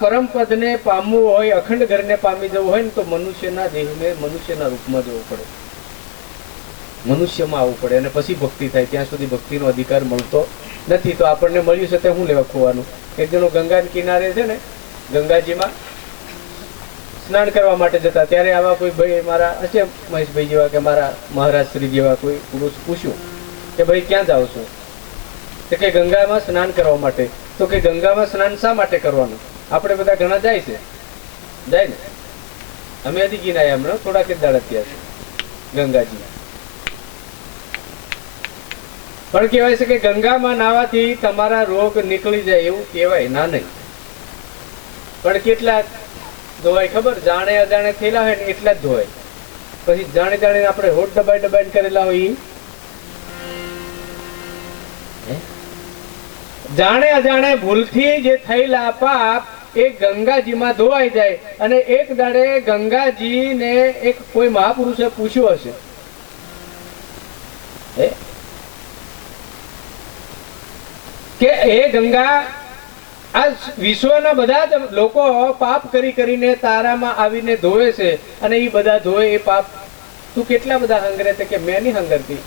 પરમ પદને પામવું હોય, અખંડ ઘરને પામી જવું હોય ને તો મનુષ્યના દેહને મનુષ્યના રૂપમાં જવું પડે, મનુષ્યમાં આવવું પડે અને પછી ભક્તિ થાય. ત્યાં સુધી ભક્તિનો અધિકાર મળતો નથી. તો આપણને મળ્યું છે તે શું લેવા ખોવાનું. એક જણો ગંગા કિનારે છે ને, ગંગાજીમાં સ્નાન કરવા માટે જતા, ત્યારે આવા કોઈ ભાઈ મારા હશે મહેશભાઈ જેવા કે મારા મહારાજ શ્રી જેવા કોઈ પુરુષ પૂછ્યું કે ભાઈ ક્યાં જાઓ છો? તો કે ગંગામાં સ્નાન કરવા માટે. તો કે ગંગામાં સ્નાન શા માટે કરવાનું? આપણે બધા ઘણા જાય છે, જાય ને. અમે હજી ગીનાયા હમણાં થોડાક જ દાડા થયા છે ગંગાજી. પણ કહેવાય છે કે ગંગામાં નાવાથી તમારા રોગ નીકળી જાય એવું કહેવાય ના નહીં. પણ કેટલા ધોવાય ખબર? જાણે અજાણે થયેલા હોય ને એટલા જ ધોવાય. પછી જાણે જાણે આપણે હોઠ દબાઈ દબાઈ કરેલા હોય, જાણે અજાણે ભૂલથી જે થયેલા પાપ એ ગંગાજીમાં ધોવાઈ જાય. અને એક દાડે ગંગાજીને એક કોઈ મહાપુરુષે પૂછ્યું હશે કે એ ગંગા, આ વિશ્વના બધા જ લોકો પાપ કરી કરીને તારામાં આવીને ધોવે છે અને એ બધા ધોવે એ પાપ તું કેટલા બધા હંગરે? કે મેં નહીં હંગરતી.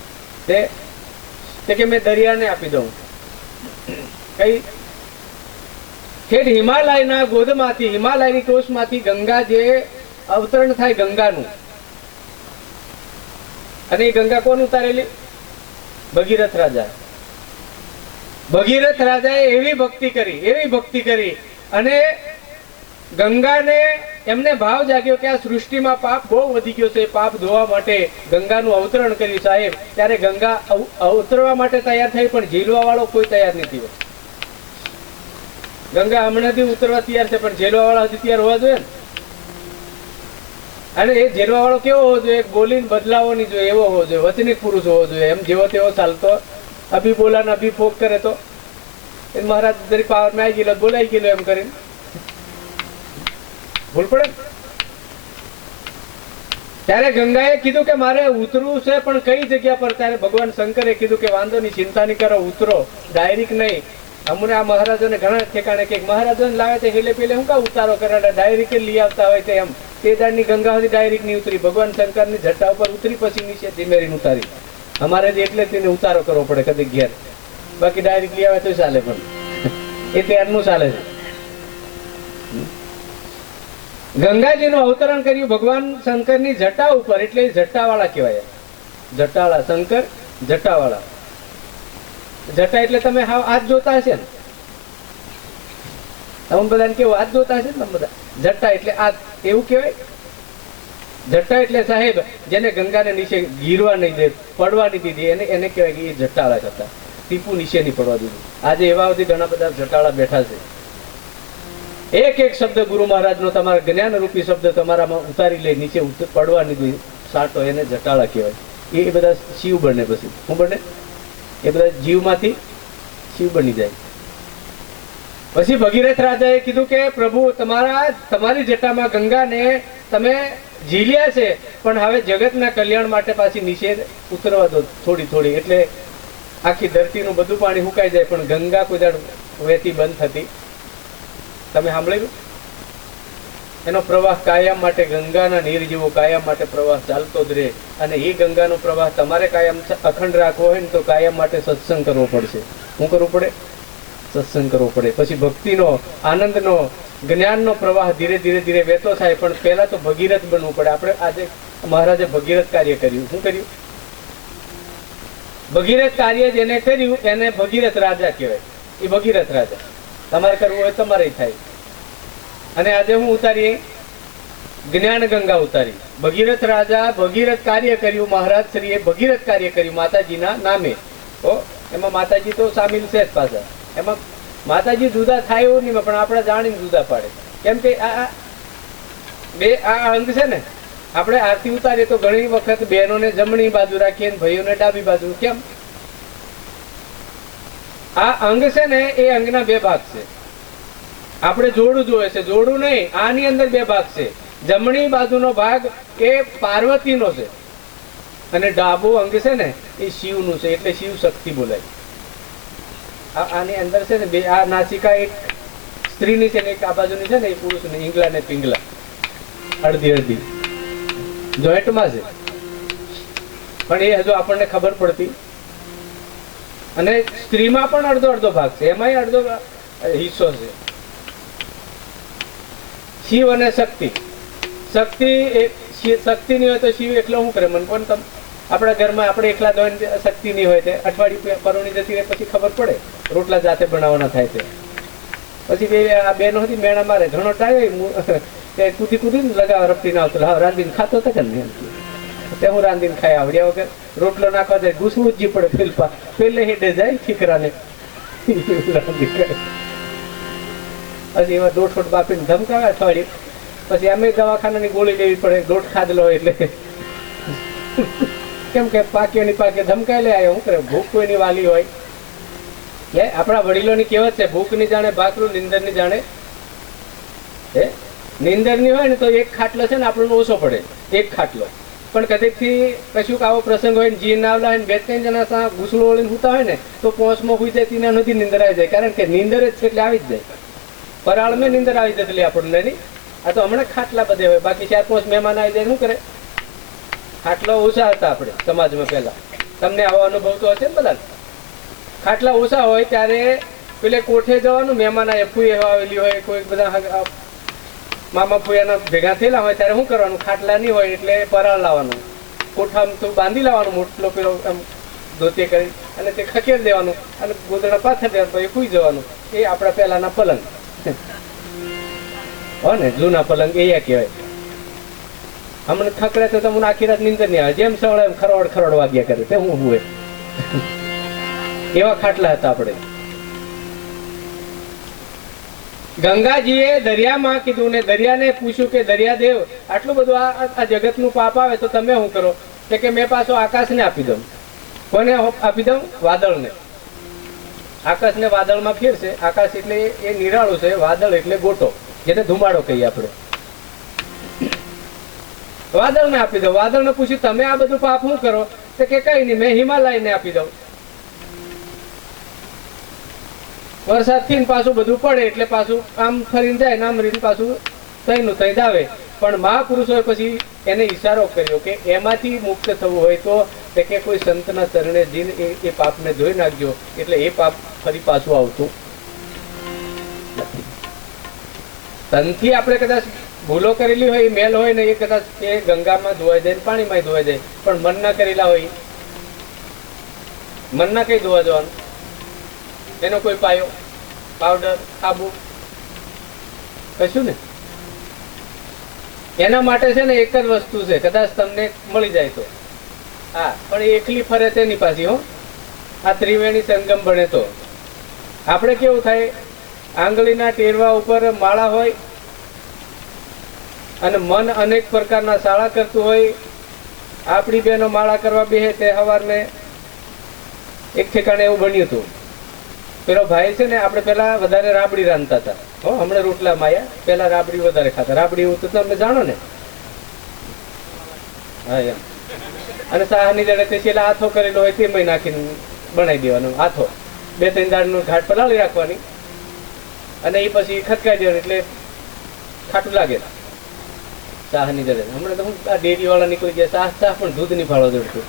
તે કે મેં દરિયાને આપી દઉં. કઈ ઠેઠ હિમાલયના ગોદમાંથી, હિમાલયની ટોચમાંથી ગંગા જે અવતરણ થાય ગંગાનું, અને એ ગંગા કોણ ઉતારેલી? ભગીરથ રાજા. ભગીરથ રાજાએ એવી ભક્તિ કરી અને ગંગાને એમને ભાવ જાગ્યો કે આ સૃષ્ટિમાં પાપ બહુ વધી ગયો છે, પાપ ધોવા માટે ગંગાનું અવતરણ કર્યું સાહેબ. ત્યારે ગંગા અવતરવા માટે તૈયાર થઈ, પણ ઝીલવા વાળો કોઈ તૈયાર નથી. ગંગા હમણાંથી ઉતરવા તૈયાર છે, પણ ઝેલવા વાળા હજી તૈયાર હોવા જોઈએ ને. અને એ ઝેલવા વાળો કેવો હોવો જોઈએ? બોલીને બદલાવો નહીં જોઈએ એવો હોવો જોઈએ, વચનિક પુરુષ હોવો જોઈએ. એમ જેવો તેવો ચાલતો અભી બોલા ને અભી ફોક કરે તો એ મહારાજ જરી પાવર માં આવી ગયેલો, બોલાઈ ગયેલો એમ કરીને ભૂલ પડે. ત્યારે ગંગાએ કીધું કે મારે ઉતરવું છે, પણ કઈ જગ્યા પર? ત્યારે ભગવાન શંકરે કીધું કે વાંધો નહીં, ચિંતા નહીં કરો, ઉતરો, ડાયરેક્ટ નહીં. અમને આ મહારાજોને ઘણા ઠેકાણે કે મહારાજોને લાવે તે હેલે પેલે હું કા ઉતારો કરાડા, ડાયરેક્ટ લઈ આવતા હોય તે એમ. તે દાડની ગંગા સુધી ડાયરેક્ટ નહીં ઉતરી, ભગવાન શંકરની જટા ઉપર ઉતરી, પછી નીચે ધીમેરીને ઉતારી. અમારે જ એટલે તેને ઉતારો કરવો પડે કદી ઘેર, બાકી ડાયરેક્ટ લઈ આવે તો ચાલે, પણ એ ત્યારનું ચાલે છે. ગંગાજીનું અવતરણ કર્યું ભગવાન શંકરની જટા ઉપર, એટલે જટાવાળા કહેવાય. જટાવાળા શંકર, જટાવાળા. જટા એટલે તમે હાથ જોતા હશે ને, તમે બધાને કેવું હાથ જોતા હશે ને તમે બધા? જટા એટલે આ એવું કહેવાય. જટા એટલે સાહેબ જેને ગંગાને નીચે ગીરવા નહીં દે, પડવા નહીં દીધી, એને કહેવાય કે એ જટાળા હતા. ટીપુ નીચે નહીં પડવા દીધું. આજે એવા સુધી ઘણા બધા જટાળા બેઠા છે. એક એક શબ્દ ગુરુ મહારાજનો, તમારા જ્ઞાન રૂપી શબ્દ તમારામાં ઉતારી લે, નીચે પડવા નહીં દીધું સાટો, એને જટાળા કહેવાય. એ બધા શિવ બને. પછી શું બને? એ બધા જીવમાંથી શિવ બની જાય. પછી ભગીરથ રાજાએ કીધું કે પ્રભુ તમારી જટામાં ગંગાને તમે ઝીલ્યા છે, પણ હવે જગતના કલ્યાણ માટે પાછી નીચે ઉતરવા દો થોડી થોડી, એટલે આખી ધરતીનું બધું પાણી સુકાઈ જાય, પણ ગંગા કોઈ દાડ વહેતી બંધ થતી. તમે સાંભળેલું? એનો પ્રવાહ કાયમ માટે, ગંગાના નીર જેવો કાયમ માટે પ્રવાહ ચાલતો જ રહે. અને એ ગંગાનો પ્રવાહ તમારે કાયમ અખંડ રાખવો હોય ને તો કાયમ માટે સત્સંગ કરવો પડશે. શું કરવું પડે? સત્સંગ કરવો પડે. પછી ભક્તિનો, આનંદનો, જ્ઞાનનો પ્રવાહ ધીરે ધીરે ધીરે વહેતો થાય. પણ પહેલા તો ભગીરથ બનવું પડે. આપણે આજે મહારાજે ભગીરથ કાર્ય કર્યું. શું કર્યું? ભગીરથ કાર્ય જેને કર્યું એને ભગીરથ રાજા કહેવાય. એ ભગીરથ રાજા. તમારે કરવું હોય તમારે થાય. અને આજે હું ઉતારી જ્ઞાન ગંગા ઉતારી. ભગીરથ રાજા ભગીરથ કાર્ય કર્યું, મહારાજ શ્રીએ ભગીરથ કાર્ય કર્યું માતાજીના નામે. એમાં માતાજી તો સામેલ છે જ પાછા. એમાં માતાજી જુદા થાય એવું નહીં, પણ આપણે જાણીને જુદા પાડે. કેમ કે આ અંગ છે ને, આપણે આરતી ઉતારીએ તો ઘણી વખત બહેનોને જમણી બાજુ રાખીએ, ભાઈઓને ડાબી બાજુ. કેમ? આ અંગ છે ને, એ અંગના બે ભાગ છે. આપણે જોડું જોવે છે, જોડું નહીં. આની અંદર બે ભાગ છે. જમણી બાજુનો ભાગ એ પાર્વતીનો છે, અને ડાબુ અંગ છે ને એ શિવનું છે, એટલે શિવ શક્તિ બોલાય. આની અંદર છે ને બે, આ નાસિકા એક સ્ત્રીની છે ને એક આ બાજુની છે ને એ પુરુષની ઈંગલા ને પિંગલા અડધી અડધી જોઈન્ટમાં છે, પણ એ હજુ આપણને ખબર પડતી. અને સ્ત્રીમાં પણ અડધો અડધો ભાગ છે, એમાંય અડધો હિસ્સો છે. શિવ અને શક્તિ. શક્તિ નહીં હોય તો શિવ એકલો શું કરે? મને કોણ તમ આપણા ઘરમાં આપણે એકલા ધોઈને શક્તિ નહીં હોય તે અઠવાડિયું પરોણી જતી રહે પછી ખબર પડે રોટલા જાતે બનાવવાના થાય તે. પછી આ બેનો હતી મેણા મારે ઘણો ટાળ્યો તે કૂદી કૂદીને લગાવ રપટી ના આવતો. હા રાંધીને ખાતો હતો કે નહીં તે હું રાંધીને ખાઈ આવડ્યા વગર રોટલો નાખવા જાય ઘૂસવું જ પડે પેલે હેડે જાય ઠીકરાને પછી એવા દોઢ બાપીને ધમકાવે અઠવાડિયે. પછી અમે દવાખાનાની ગોળી લેવી પડે દોઢ ખાધેલો હોય એટલે, કેમ કે પાકે પાકે ધમકાઈ લે આવ્યો. શું કરે? ભૂખ કોઈની વાલી હોય. આપણા વડીલોની કહેવત છે, ભૂખ ની જાણે ભાખરું, નિંદર ની જાણે. નિંદર ની હોય ને તો એક ખાટલો છે ને આપણને ઓછો પડે, એક ખાટલો. પણ કદીકથી કશુંક આવો પ્રસંગ હોય ને જી નાવલા હોય ને બે ત્રણ જણા ઘૂસડો વળીને સૂતા હોય ને તો પોંચમાં સુઈ જાય ત્યાં નથી નિંદર આવી જાય, કારણ કે નિંદર જ છે એટલે આવી જ જાય. પરાળમાં નિંદર આવી જાય એટલે આપણને નહીં. આ તો હમણાં ખાટલા બધે હોય, બાકી 4-5 મહેમાન આવી જાય શું કરે? ખાટલા ઓછા હતા આપણે સમાજમાં પહેલા. તમને આવો અનુભવ તો હશે ને બધા. ખાટલા ઓછા હોય ત્યારે પેલે કોઠે જવાનું, મહેમાન ફૂઈ આવેલી હોય, કોઈ બધા મામા ફૂયાના ભેગા થયેલા હોય ત્યારે શું કરવાનું? ખાટલા નહીં હોય એટલે પરાળ લાવવાનું, કોઠામાં તો બાંધી લાવવાનું મોટલો પેલો આમ ધોતી કરી અને તે ખકેર દેવાનું અને ગોદડા પાથર દેવાનું, પછી ફૂઈ જવાનું. એ આપણા પહેલાના પલંગ હો ને, જૂના પલંગ એ કહેવાય. હમણાં ખકડે તો તમને આખી રાત નીંદર નહીં આવે, જેમ સવળે એમ ખરોડ વાગ્યા કરે તે હું હોય એવા ખાટલા હતા આપણે. ગંગાજીએ દરિયામાં કીધું ને દરિયાને પૂછ્યું કે દરિયાદેવ આટલું બધું આ જગતનું પાપ આવે તો તમે શું કરો? કે મેં પાછો આકાશને આપી દઉં. કોને આપી દઉં? વાદળને. આકાશને વાદળમાં ફેરશે. આકાશ એટલે એ નિરાળું છે, વાદળ એટલે ગોટો, જેને ધુમાડો કહીએ આપણે. વાદળને આપી દઉં. વાદળને પૂછ્યું તમે આ બધું પાપ શું કરો? તો કે કઈ નહીં, મેં હિમાલયને આપી દઉં. વરસાદ થી પાછું બધું પડે એટલે પાછું આમ ફરીને જાય ને આમ રીને પાછું તઈનું તઈ દાવે. પણ મહાપુરુષોએ પછી એને ઈશારો કર્યો કે એમાંથી મુક્ત થવું હોય તો કે કોઈ સંતના ચરણે જઈને એ પાપને ધોઈ નાખજો, એટલે એ પાપ ફરી પાછું આવતું નથી. તનથી આપણે કદાચ ભૂલો કરેલી હોય, મેલ હોય ને એ કદાચ એ ગંગામાં ધોવાઈ જાય, પાણીમાં ધોવાઈ જાય, પણ મનના કરેલા હોય મનના કઈ ધોવા જવાનું? એનો કોઈ પાયો, પાવડર, સાબુ કશું ને. એના માટે છે ને એક જ વસ્તુ છે, કદાચ તમને મળી જાય તો. હા, પણ એ એકલી ફરે તેની પાછી હો. આ ત્રિવેણી સંગમ બને તો આપણે કેવું થાય? આંગળીના ટેરવા ઉપર માળા હોય અને મન અનેક પ્રકારના શાળા કરતું હોય. આપણી બેનો માળા કરવા બેહે તે સવારને એક ઠેકાણે એવું બન્યું હતું. પેલો ભાઈ છે ને, આપણે પેલા વધારે રાબડી રાંધતા હતા હો, હમણાં રોટલા માયા. પેલા રાબડી વધારે ખાતા. રાબડી એવું તો તમે જાણો ને. હા એમ. અને સાહાની જડે તે છેલ્લા હાથો કરેલો હોય તેમાં નાખીને બનાવી દેવાનો. હાથો 2-3 દાળનું ઘાટ પલાળી રાખવાની અને એ પછી ખટકાઈ દેવાનું એટલે ખાટું લાગે સાહાની જડે. હમણાં તો હું આ ડેરી વાળા નીકળી ગયા, સાહ પણ દૂધ નહીં ફાળો દોડતું.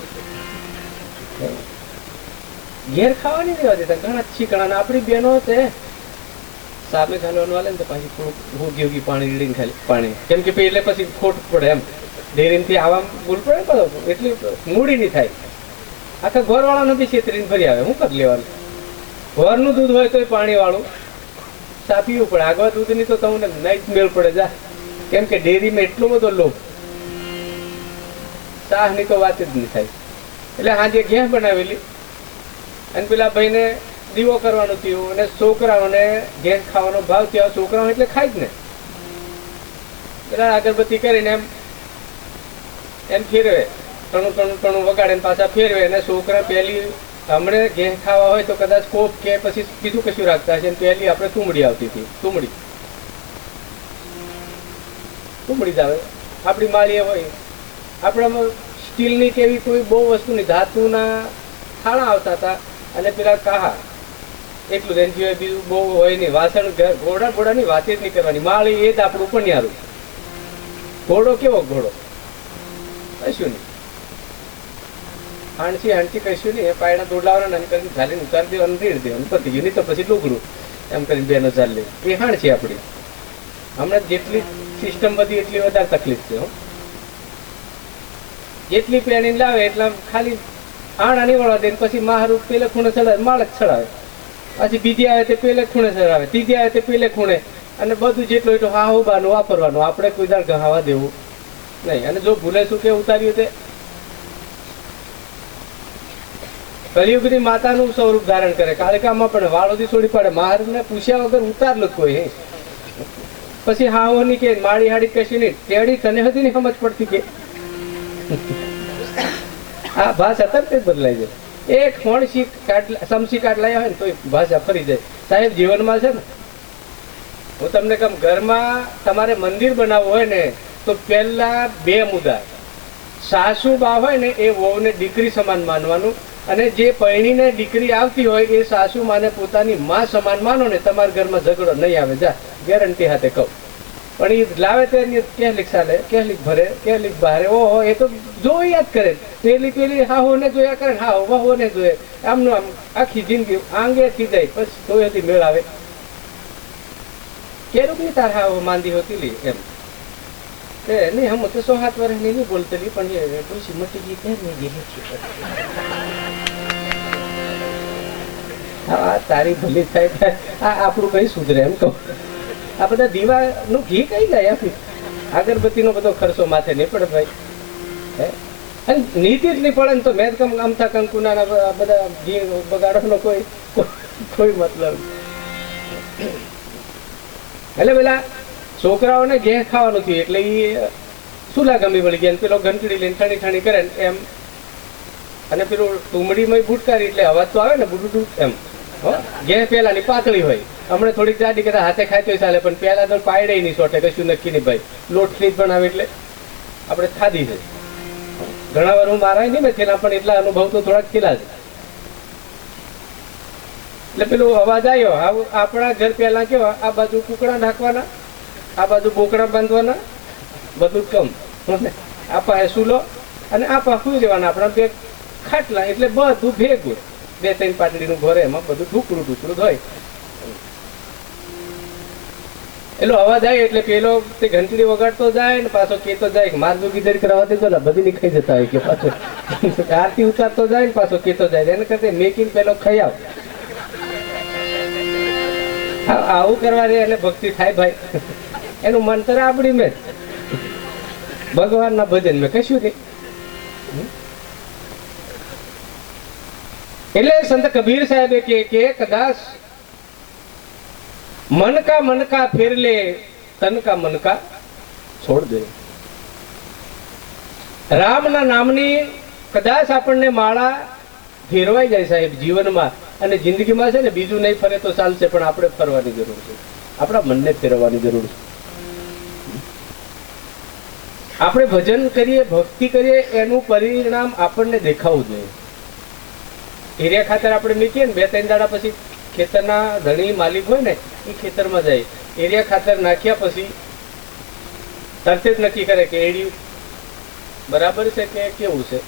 ઘેર ખાવાની દેવા દેતા ઘણા છીકણા. આપણી બહેનો છે સામે ખાવાનું વાલે ને તો પાછી થોડુંક હોગી પાણી રીડીને ખાલી પાણી, કેમ કે એટલે પછી ખોટ પડે એમ. ડેરીથી આવા ભૂલ પડે ને એટલી મૂડી નહીં થાય. આખા ઘરવાળાને બી છેતરીને ફરી આવે. શું કરી લેવાનું? ઘરનું દૂધ હોય તો પાણી વાળું સા પીવું પડે. આગળ દૂધની તો તમને નહીં જ મેળ પડે જા, કેમ કે ડેરીમાં એટલો બધો લોભ. શાહની તો વાત જ નહીં થાય. એટલે આજે ઘેર બનાવેલી અને પેલા ભાઈને દીવો કરવાનું થયું અને છોકરાઓને ઘેર ખાવાનો ભાવ થયો. છોકરાઓ એટલે ખાય જ ને. પેલા અગરબત્તી કરીને એમ ફેરવે, ટણું વગાડે ને પાછા ફેરવે. અને છોકરા પહેલી હમણે ઘેર ખાવા હોય તો કદાચ કોપ કે પછી બીજું કશું રાખતા હશે. પહેલી આપણે તુમડી આવતી હતી. તુમડી જ આવે. આપણી માળીએ હોય. આપણામાં સ્ટીલની કેવી કોઈ બહુ વસ્તુની ધાતુના થાળા આવતા હતા અને પેલા કાહા એટલું જ. એની સિવાય બીજું બહુ હોય નહીં. વાસણ ઘોડા ઘોડાની વાત જ નહીં કરવાની. માળી એ જ આપણું પણિયારું. ઘોડો કેવો ઘોડો? કશું નહીં. હાણસી કશું નહીં. એ પાયણા દોડાવવાના એમ કરીને ઝાલીને ઉતારી દેવાનું, રેડ દેવાનું, પતી ગયું. નહીં તો પછી લુગડું એમ કરીને બેનો ચાલ લે. એ હાણસી આપણી. હમણાં જેટલી સિસ્ટમ બધી એટલી વધારે તકલીફ છે. જેટલી પેણી લાવે એટલા ખાલી આણા નીવડવા દે, પછી મારું પેલે ખૂણે ચડાવે, માળ જ ચડાવે. પછી બીજી આવે તે પેલે ખૂણે ચડાવે, ત્રીજી આવે તે પેલે ખૂણે, અને બધું જેટલું એટલું હાહુબાનું વાપરવાનું. આપણે કોઈ દાળ ગહાવા દેવું નહીં. અને જો ભૂલે શું કે ઉતાર્યું તે કલિયુગની માતાનું સ્વરૂપ ધારણ કરે. કાળિકામાં પણ વાળોથી છોડી પડે. મહારાજને પૂછ્યા વગર ઉતારલું કોઈ. પછી હાહોની કે માળી હાડી કશી નહીં. તેડી તને હતી નહીં સમજ પડતી કે આ ભાષા તરત જ બદલાઈ જાય. એક ફણસી સમસી કાઢ લાયા હોય ને તો ભાષા ફરી જાય. સાહેબ જીવનમાં છે ને, હું તમને કહું, ઘરમાં તમારે મંદિર બનાવવું હોય ને તો પહેલા બે મુદ્દા. સાસુ બા હોય ને એ વહુને દીકરી સમાન માનવાનું, અને જે પૈણીને દીકરી આવતી હોય એ સાસુ માને પોતાની માં સમાન માનો ને, તમારા ઘરમાં ઝઘડો નહીં આવે. જા ગેરંટી હાથે કહું. પણ એ લાવે તે કેહલીક ચાલે, કેહલીક ભરે, કેહલીક બહારે. ઓહો, એ તો જોઈ યાદ કરે. પેલી હાહોને જોયા કરે ને હાહો વહુને જોયે. આમનું આમ આખી જિંદગી આંગેથી જાય. પછી તોયથી મેળ આવે. કેરું નહીં તાર હાહો માંદી હોતી લી એમ નહીં. હમ તો 107 વર્ષની નહીં બોલતેલી, પણ એ ડોસી મટી ગઈ કેમ નહીં ગઈ. હા, તારી ભલી થાય. આ આપણું કઈ સુધરે એમ કહું. આ બધા દીવાનું ઘી કઈ જાય. અગરબત્તીનો બધો ખર્ચો માથે નહીં પડે ભાઈ. અને નીતિ જ નહીં પડે ને તો મેં અમથા કંકુના બધા ઘી બગાડવાનો કોઈ મતલબ. એટલે પેલા છોકરાઓને ઘેર ખાવાનું થયું એટલે એ સુલા ગમી વળી ગયા. પેલો ઘંટડી લઈને ઠણી ઠણી કરે ને એમ, અને પેલું ટુમડીમાં બુટકારી એટલે અવાજ તો આવે ને બુટું એમ. ઘેર પેલાની પાતળી હોય. હમણાં થોડીક જાડી કરતા હાથે ખાતી હોય ચાલે, પણ પેલા તો પાયડે નહીં સોટે, કશું નક્કી નહીં ભાઈ. લોટલી જ બનાવે એટલે આપણે ખાધી છે. ઘણા વાર હું મારા નહીં મેં થેલા, પણ એટલા અનુભવ તો થોડાક થયેલા છે. એટલે પેલું અવાજ આવ્યો. આપણા ઘર પેલા કેવા, આ બાજુ કુકડા નાખવાના, આ બાજુ બોકડા બાંધવાના, બધું કમ. આ પાસે સૂલો અને આ પાસે સુઈ જવાના. આપણા બે ખાટલા એટલે બધું ભેગું. 2-3 પાટડીનું ઘરે એમાં બધું ઢુકડું ઢુકડું હોય. એટલો અવાજ આવે એટલે પેલો તે ઘંટડી વગાડતો જાય ને પાછો કેતો જાય માર જોગીદારી કરાવવા દેજો ને, બધી ની ખાઈ જતા હોય કે પાછો આરતી ઉતારતો જાય ને પાછો કેતો જાય. એને કરતા મેકીને પેલો ખાઈ આવ. આવું કરવા દે એટલે ભક્તિ થાય ભાઈ. એનું મંત્ર આપડી મેં ભગવાન ના ભજન મેં કશું નહીં. એટલે સંત કબીર સાહેબે કે કદાચ મન કા ફેર લે, તન કા મન કા છોડ દે. રામના નામની કદાચ આપણને માળા ફેરવાઈ જાય સાહેબ જીવનમાં, અને જિંદગીમાં છે ને બીજું નહીં ફરે તો ચાલશે, પણ આપણે ફરવાની જરૂર છે. આપણા મનને ફેરવવાની જરૂર છે. આપણે ભજન કરીએ, ભક્તિ કરીએ, એનું પરિણામ આપણને દેખાવું જોઈએ. એરિયા ખાતર આપણે મૂકીએ ને 2-3 દાડા પછી ખેતરના ધણી માલિક હોય ને એ ખેતરમાં જાય. એરિયા ખાતર નાખ્યા પછી તરત જ નક્કી કરે કે એડિયું બરાબર છે કે કેવું છે.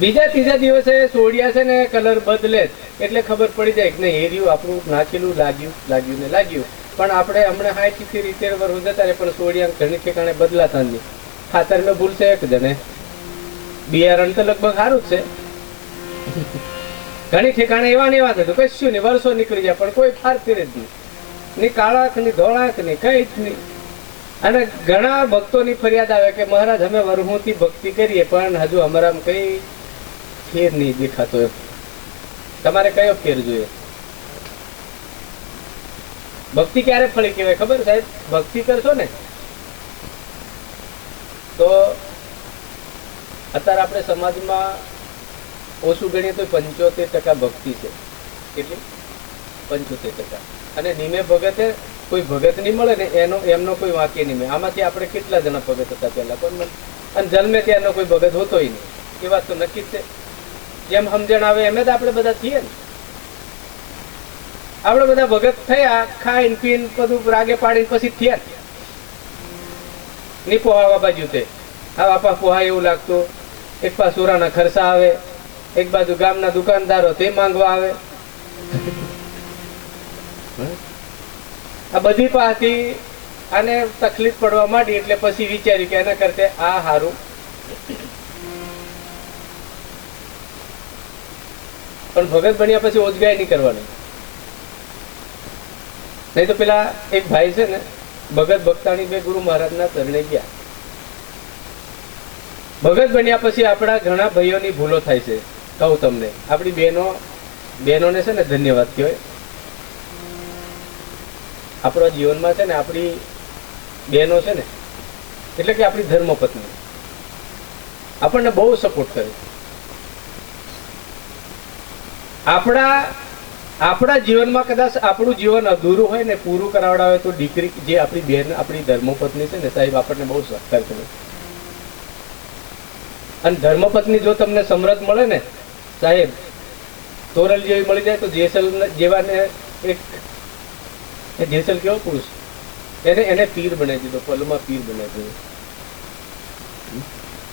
બીજા ત્રીજા દિવસે સોડિયા છે ને કલર બદલે એટલે ખબર પડી જાય કે નહીં એરિયું આપણું નાખેલું લાગ્યું ને લાગ્યું. પણ આપણે હમણાં 60-70 વર્ષ જતા રહે પણ સોડિયા ઘણી ઠેકાણે બદલાતા નહીં. ખાતર મેં ભૂલશે એક જણે, બિયારણ તો લગભગ સારું જ છે. ઘણી ઠેકાણે એવા ને એવા થતું કશું નહીં, વર્ષો નીકળી જાય પણ કોઈ ફાર ફેરે જ નહીં. ની કાળાક ની ધોળાક ની કઈ જ નહીં. અને ઘણા ભક્તોની ફરિયાદ આવે કે મહારાજ અમે વર્ષોથી ભક્તિ કરીએ પણ હજુ અમારા કઈ ફેર નહીં દેખાતો. એમ તમારે કયો ફેર જોઈએ? ભક્તિ ક્યારે ફળી કહેવાય ખબર સાહેબ? ભક્તિ કરશો ને તો અત્યારે આપણે સમાજમાં ઓછું ગણીએ તો 75% ભક્તિ છે. કેટલી? 75%. અને નિમે ભગતે કોઈ ભગત નહીં મળે ને એમનો કોઈ વાક્ય નહીં. આમાંથી આપણે કેટલા જણા ભગત હતા પહેલા પણ, અને જન્મે ત્યારનો કોઈ ભગત હોતો નહીં. એ વાત તો નક્કી જ છે. જેમ સમજણ આવે એમ જ આપણે બધા છીએ ને. આપણે બધા ભગત થયા, ખાઈને પીને બધું રાગે પાડીને પછી થયા ની પોહાવા બાજુ તે આ બાપા પોહા એવું લાગતું. એક પા સુરાના ખર્ચા આવે, એક બાજુ ગામના દુકાનદારો તે માંગવા આવે. આ બધી પાસથી આને તકલીફ પડવા માંડી એટલે પછી વિચાર્યું કે એના કરતે આ હારું. પણ ભગત બન્યા પછી ઓજગાય નહીં કરવાની. નહીં તો પેલા એક ભાઈ છે ને ભગત ભક્તાણી બે ગુરુ મહારાજના ચરણે ગયા. ભગત બન્યા પછી આપણા ઘણા ભાઈઓની ભૂલો થાય છે. કહું તમને, આપણી બહેનોને છે ને ધન્યવાદ કહેવાય. આપણા જીવનમાં છે ને આપણી બહેનો છે ને એટલે કે આપણી ધર્મપત્ની આપણને બહુ સપોર્ટ કરે. આપણા જીવનમાં કદાચ આપણું જીવન અધૂરું હોય ને પૂરું કરાવડાવે તો દીકરી જે આપણી બહેન આપણી ધર્મપત્ની છે ને સાહેબ આપણને બહુ સહકાર કરે. અને ધર્મપત્ની જો તમને સમૃદ્ધ મળે ને સાહેબ, તોરલ જેવી મળી જાય તો જેસલ જેવાને એક જેસલ કેવો પુરુષ એને પીર બનાવી દીધો, પલમાં પીર બનાવી દીધો.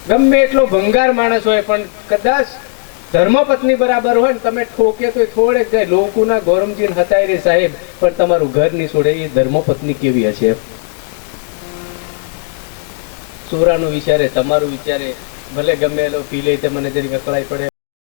ગમે એટલો ભંગાર માણસ હોય પણ કદાચ ધર્મપત્ની બરાબર હોય ને તમે ઠોકે તો થોડેક જાય. લોકોના ગૌરમજીને હતાય રે સાહેબ, પણ તમારું ઘર નહીં છોડે. એ ધર્મપત્ની કેવી હશે? સોરાનું વિચારે, તમારું વિચારે, ભલે ગમે એલો પી લે તે મને જરી અકળાઈ પડે,